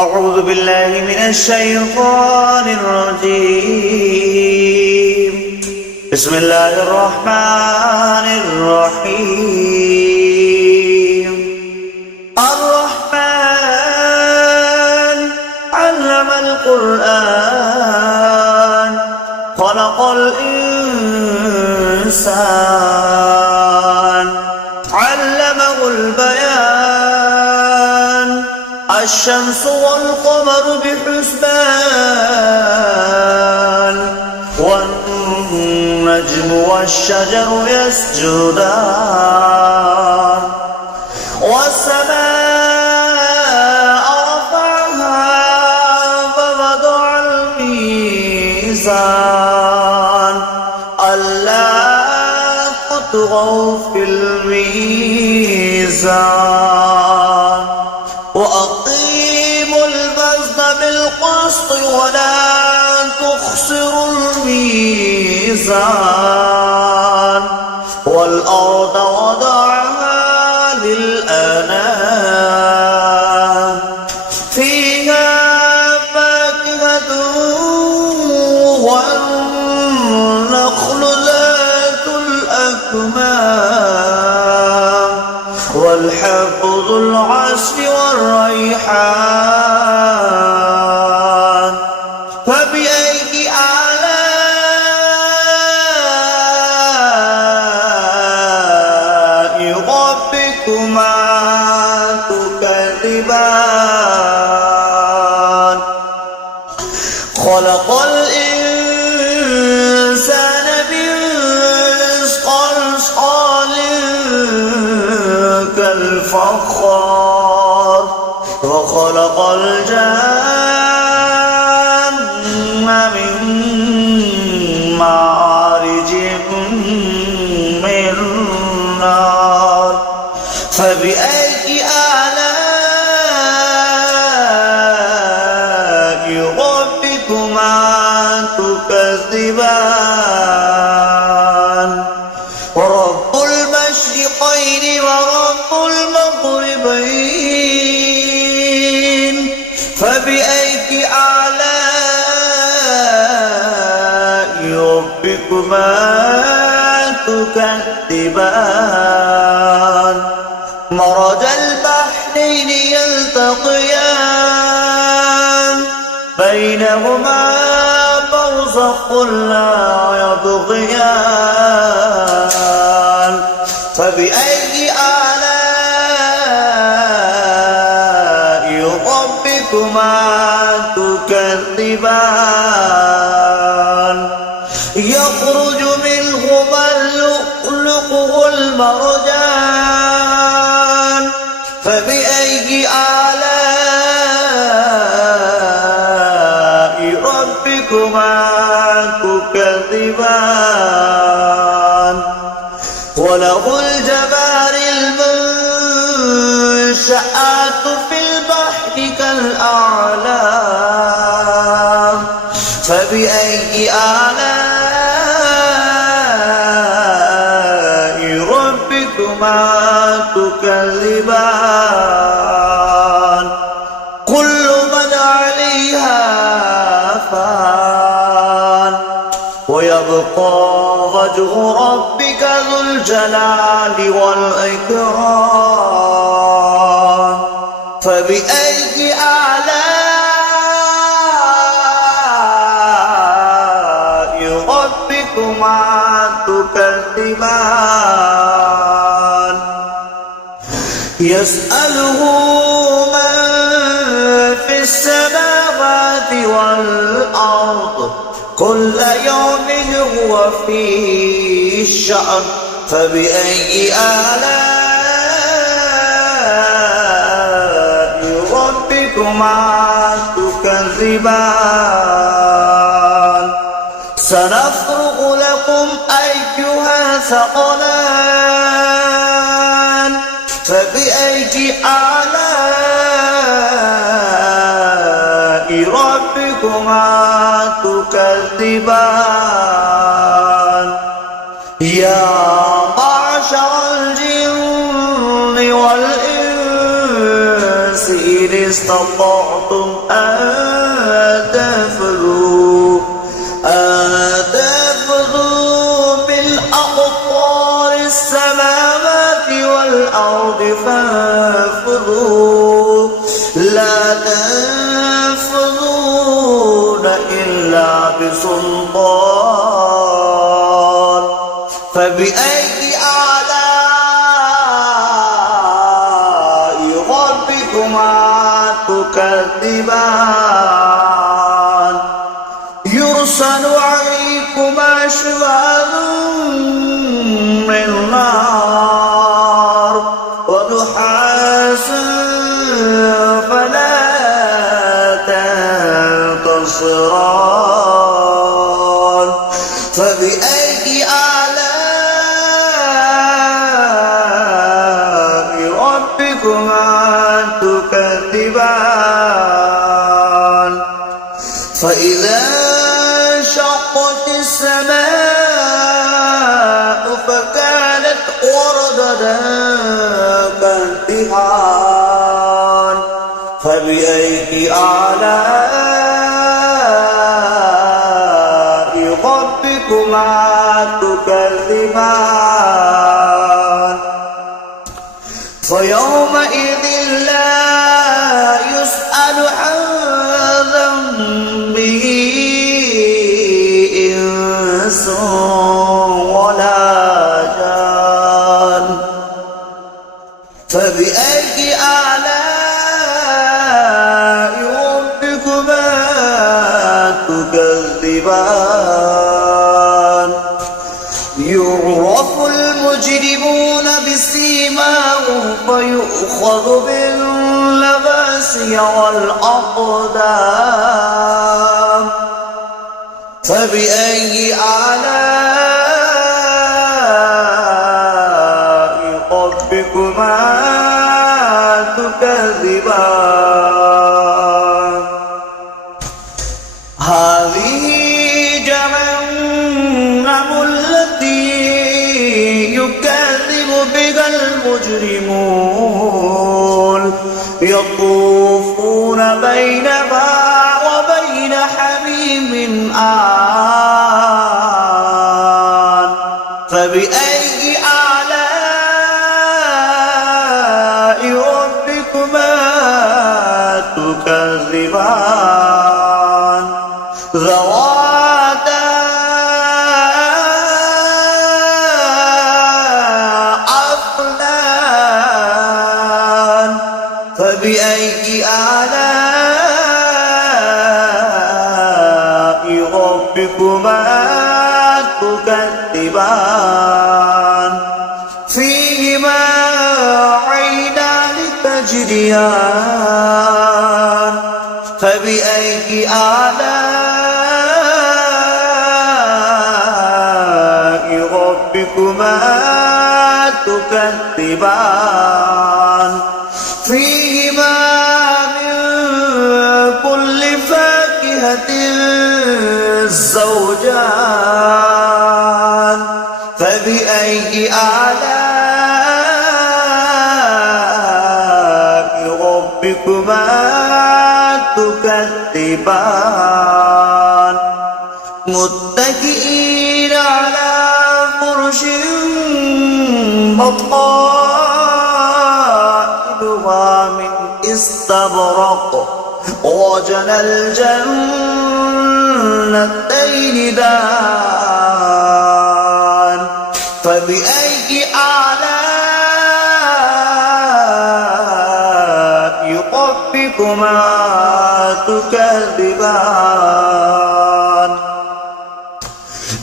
أعوذ بالله من الشيطان الرجيم. بسم الله الرحمن الرحيم. الرحمن علم القرآن خلق الإنسان علمه البيان الشمس والقمر بحسبان والنجم والشجر يسجدان والسماء رفعها فوضع الميزان ألا تطغوا في الميزان وأقيموا الوزن بالقسط ولا تخسروا الميزان والأرض وضعها للأنام فيها فاكهة والنخل ذات الأكمام والحب ذو العصف والريحان فبأي آلاء ربكما تكذبان خلق الإنسان من صلصال كالفخار وخلق الجن من مارج من نار فبأي آلاء ربكما تكذبان ورب المشرقين ورب المغربين فبأي آلاء ربكما تكذبان مرج البحرين يلتقيان بينهما برزخ لا يبغيان فبأي آلاء ربكما تكذبان يخرج منهما اللؤلؤ والمرجان فبأي آلاء ربكما تكذبان وله الجوار المنشآت في البحر كالأعلام فبأي آلاء ربكما تكذبان كل من عليها فان ويبقى وجه ربك ذو الجلال والإكرام فبأي آلاء ربكما تكذبان يسأله من في السماوات والأرض كل يوم هو في شأن فبأي آلاء ربكما تكذبان سنفرغ لكم أيها ثقلان فبأي آلاء ربكما تكذبان يا معشر الجن والإنس استطعتم أن تنفذوا بالأقطار السماوات والأرض فانفذوا لا تنفذون إلا بسلطان فبأي آلاء ربكما تكذبان يرسل عليكما شواظ من نار ونحاس فلا تنتصران فبأي آلاء ربكما تكذبان فإذا انشقت السماء فكانت وردة كالدهان فبأي آلاء ربكما تكذبان فيومئذ لا يسأل عن ذنبه إنس ولا جان فبأي آلاء ربكما تكذبان يعرف المجرمون بسيماهم فيؤخذ بالنواصي والأقدام فبأي آلاء ربكما تكذبان هذه جهنم التي يكذب بها المجرمون يطوفون بينها وبين حميم آن فبأي آلاء ربكما تكذبان ذواتا أفنان فبأي آلاء ربكما تكذبان فيهما عينان تجريان فبأي آلاء ربكما تكذبان فيهما من كل فاكهة زوجان فبأي آلاء ربكما تكذبان متكئين على فرش بطائنها من استبرق وجنى الجنتين دان فبأي آلاء ربكما تكذبان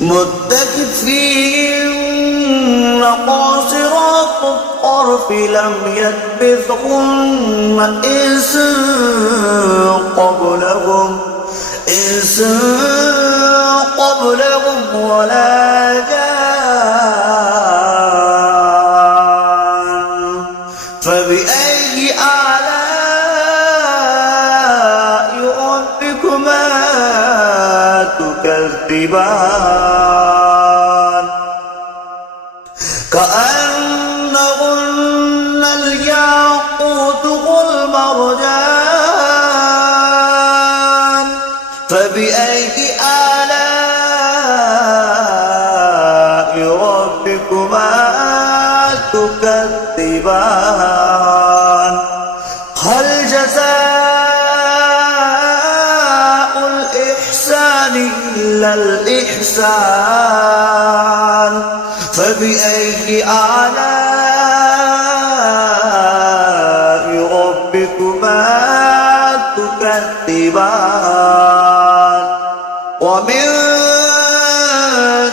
متكئين قاصرات الطرف لم يطمثهن إنس قبلهم ولا جان فبأي آلاء ربكما تكذبان كأنهن الياقوت والمرجان فبأي آلاء ربكما تكذبان هل جزاء الإحسان إلا الإحسان فبأي آلاء ربكما تكذبان ومن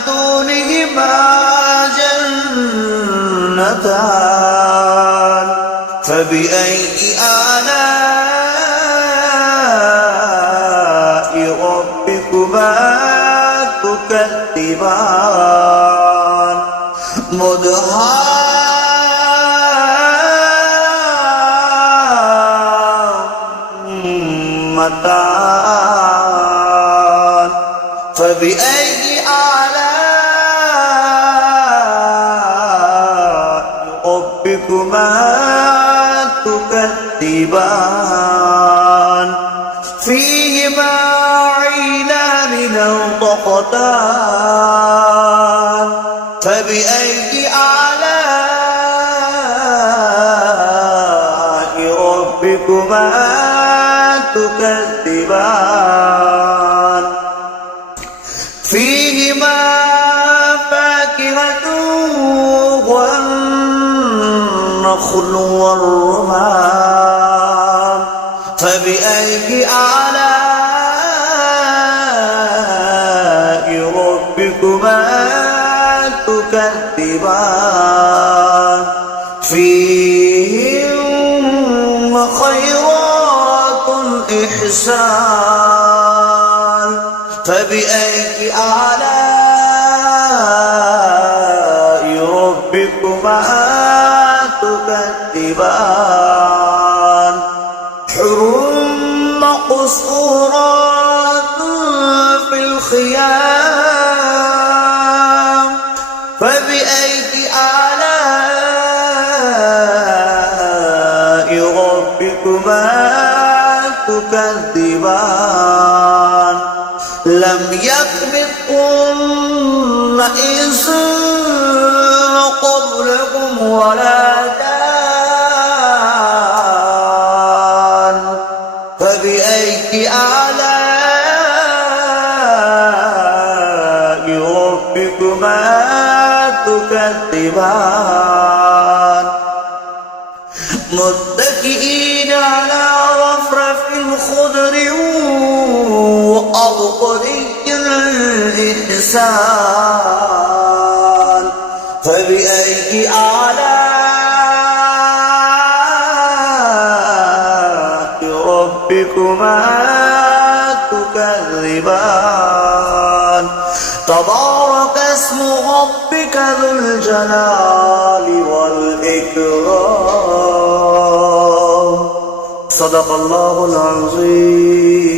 دونهما جنتان فبأي آلاء ربكما تكذبان مدهامتان فبأي آلاء ربكما تكذبان فيهما عينان نضختان فبأي آلاء ربكما تكذبان فيهما فاكهة والنخل والرمان فبأي آلاء ربكما تكذبان فيهن خيرات إحسان فبأي آلاء ربكما تكذبان حر مقصورات في الخيام فبأي آلاء ربكما تكذبان لم يطمثهن إنس قبلكم ولا جان فبأي آلاء ربكما تكذبان متكئين على رفرف خضر وأبقري الإحسان فبأي آلاء ربكما تكذبان تبارك اسم ربك ذو الجلال والإكرام صدق الله العظيم.